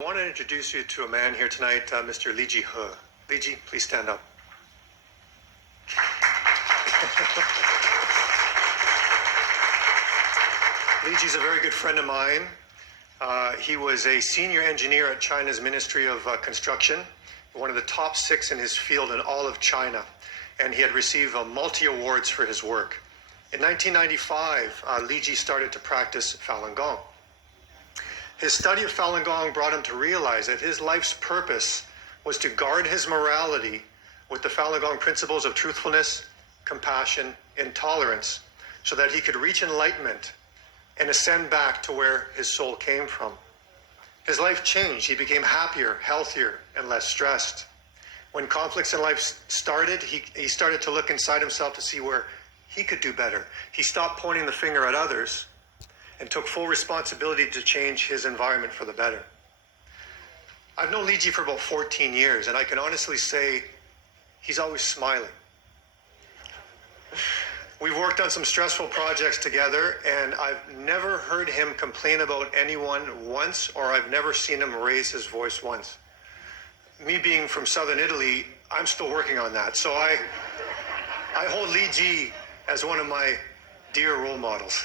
I want to introduce you to a man here tonight, Mr. Li Ji. Li Ji, please stand up. Li Ji is a very good friend of mine. He was a senior engineer at China's Ministry of Construction, one of the top 6 in his field in all of China, and he had received multi-awards for his work. In 1995, Li Ji started to practice Falun Gong. His study of Falun Gong brought him to realize that his life's purpose was to guard his morality with the Falun Gong principles of truthfulness, compassion, and tolerance, so that he could reach enlightenment and ascend back to where his soul came from. His life changed. He became happier, healthier, and less stressed. When conflicts in life started, he started to look inside himself to see where he could do better. He stopped pointing the finger at others and took full responsibility to change his environment for the better. I've known Li Ji for about 14 years, and I can honestly say he's always smiling. We've worked on some stressful projects together, and I've never heard him complain about anyone once, or I've never seen him raise his voice once. Me being from southern Italy, I'm still working on that. So I hold Li Ji as one of my dear role models.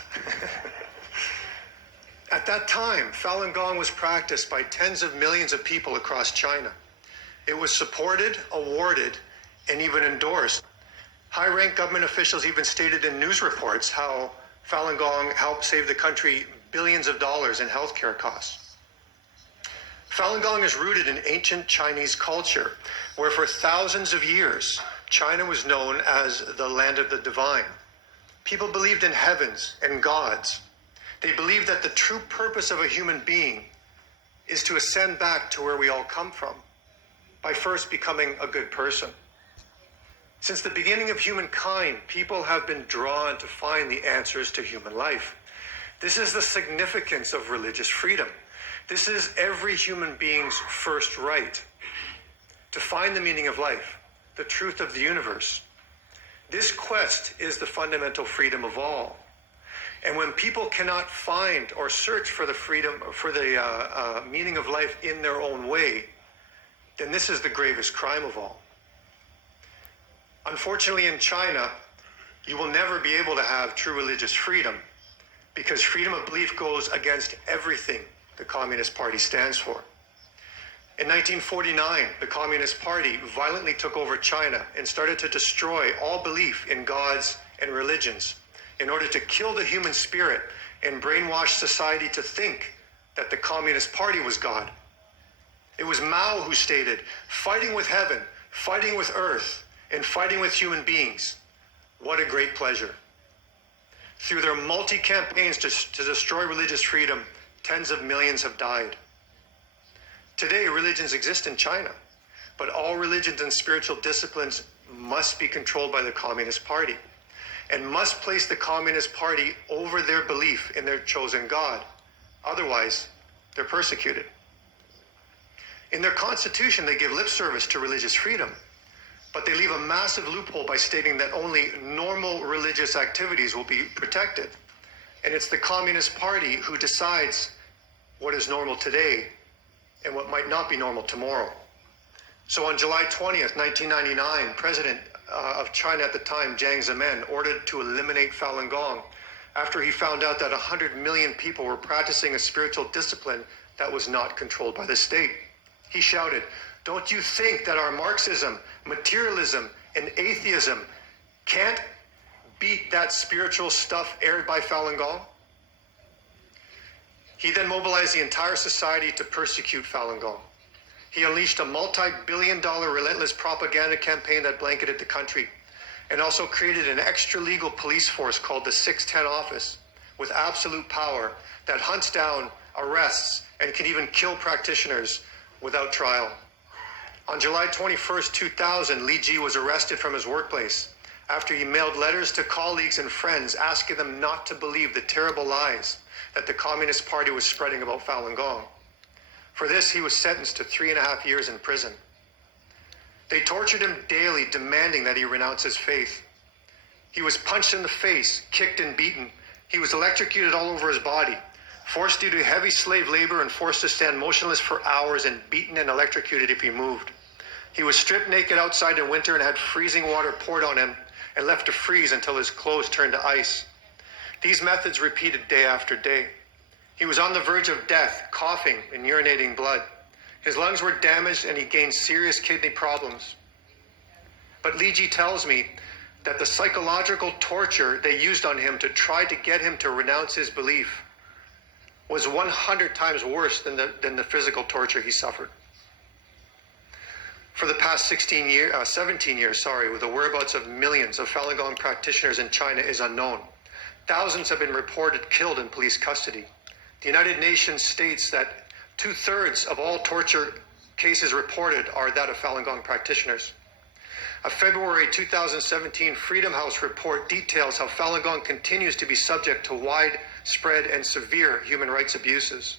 At that time, Falun Gong was practiced by tens of millions of people across China. It was supported, awarded, and even endorsed. High-ranked government officials even stated in news reports how Falun Gong helped save the country billions of dollars in healthcare costs. Falun Gong is rooted in ancient Chinese culture, where for thousands of years, China was known as the land of the divine. People believed in heavens and gods. They believe that the true purpose of a human being is to ascend back to where we all come from, by first becoming a good person. Since the beginning of humankind, people have been drawn to find the answers to human life. This is the significance of religious freedom. This is every human being's first right, to find the meaning of life, the truth of the universe. This quest is the fundamental freedom of all. And when people cannot find or search for the freedom, for the meaning of life in their own way, then this is the gravest crime of all. Unfortunately, in China, you will never be able to have true religious freedom, because freedom of belief goes against everything the Communist Party stands for. In 1949, the Communist Party violently took over China and started to destroy all belief in gods and religions, in order to kill the human spirit and brainwash society to think that the Communist Party was God. It was Mao who stated, "Fighting with heaven, fighting with earth, and fighting with human beings. What a great pleasure." Through their multi-campaigns to destroy religious freedom, tens of millions have died. Today, religions exist in China, but all religions and spiritual disciplines must be controlled by the Communist Party, and must place the Communist Party over their belief in their chosen God. Otherwise, they're persecuted. In their constitution, they give lip service to religious freedom, but they leave a massive loophole by stating that only normal religious activities will be protected. And it's the Communist Party who decides what is normal today and what might not be normal tomorrow. So on July 20th, 1999, President of China at the time, Jiang Zemin, ordered to eliminate Falun Gong after he found out that 100 million people were practicing a spiritual discipline that was not controlled by the state. He shouted, "Don't you think that our Marxism, materialism, and atheism can't beat that spiritual stuff aired by Falun Gong?" He then mobilized the entire society to persecute Falun Gong. He unleashed a multi-billion-dollar relentless propaganda campaign that blanketed the country, and also created an extra-legal police force called the 610 Office, with absolute power that hunts down, arrests, and can even kill practitioners without trial. On July 21st, 2000, Li Ji was arrested from his workplace after he mailed letters to colleagues and friends asking them not to believe the terrible lies that the Communist Party was spreading about Falun Gong. For this, he was sentenced to 3.5 years in prison. They tortured him daily, demanding that he renounce his faith. He was punched in the face, kicked and beaten. He was electrocuted all over his body. forced due to heavy slave labor and forced to stand motionless for hours and beaten and electrocuted if he moved. He was stripped naked outside in winter and had freezing water poured on him and left to freeze until his clothes turned to ice. These methods repeated day after day. He was on the verge of death, coughing and urinating blood. His lungs were damaged and he gained serious kidney problems. But Li Ji tells me that the psychological torture they used on him to try to get him to renounce his belief was 100 times worse than the physical torture he suffered. For the past 17 years, with the whereabouts of millions of Falun Gong practitioners in China is unknown. Thousands have been reported killed in police custody. The United Nations states that 2/3 of all torture cases reported are that of Falun Gong practitioners. A February 2017 Freedom House report details how Falun Gong continues to be subject to widespread and severe human rights abuses.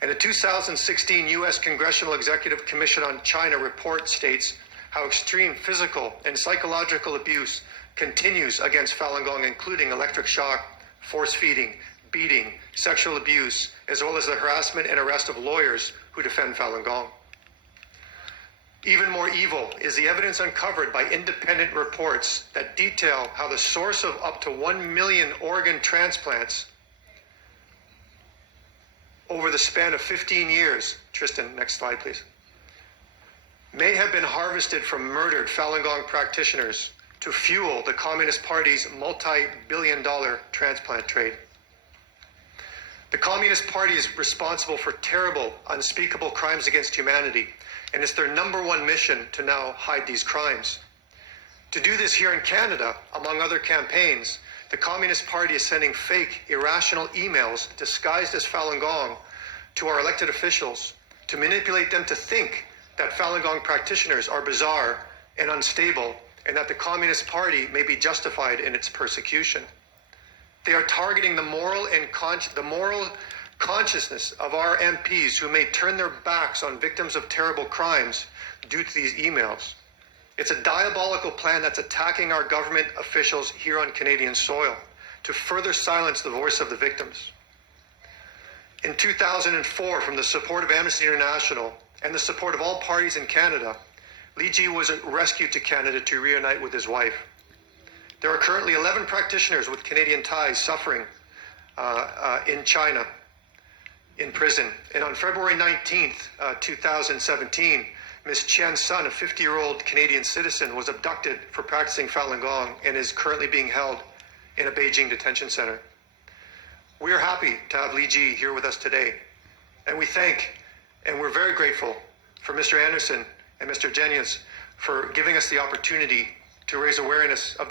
And a 2016 U.S. Congressional Executive Commission on China report states how extreme physical and psychological abuse continues against Falun Gong, including electric shock, force feeding, beating, sexual abuse, as well as the harassment and arrest of lawyers who defend Falun Gong. Even more evil is the evidence uncovered by independent reports that detail how the source of up to 1 million organ transplants over the span of 15 years, Tristan, next slide please, may have been harvested from murdered Falun Gong practitioners to fuel the Communist Party's multi-billion-dollar transplant trade. The Communist Party is responsible for terrible, unspeakable crimes against humanity, and it's their #1 mission to now hide these crimes. To do this here in Canada, among other campaigns, the Communist Party is sending fake, irrational emails disguised as Falun Gong to our elected officials to manipulate them to think that Falun Gong practitioners are bizarre and unstable and that the Communist Party may be justified in its persecution. They are targeting the moral consciousness of our MPs who may turn their backs on victims of terrible crimes due to these emails. It's a diabolical plan that's attacking our government officials here on Canadian soil to further silence the voice of the victims. In 2004, from the support of Amnesty International and the support of all parties in Canada, Li Ji was rescued to Canada to reunite with his wife. There are currently 11 practitioners with Canadian ties suffering in China, in prison. And on February 19th, 2017, Ms. Qian's son, a 50-year-old Canadian citizen, was abducted for practicing Falun Gong and is currently being held in a Beijing detention center. We are happy to have Li Ji here with us today, and we thank and we're very grateful for Mr. Anderson and Mr. Jenius for giving us the opportunity to raise awareness of the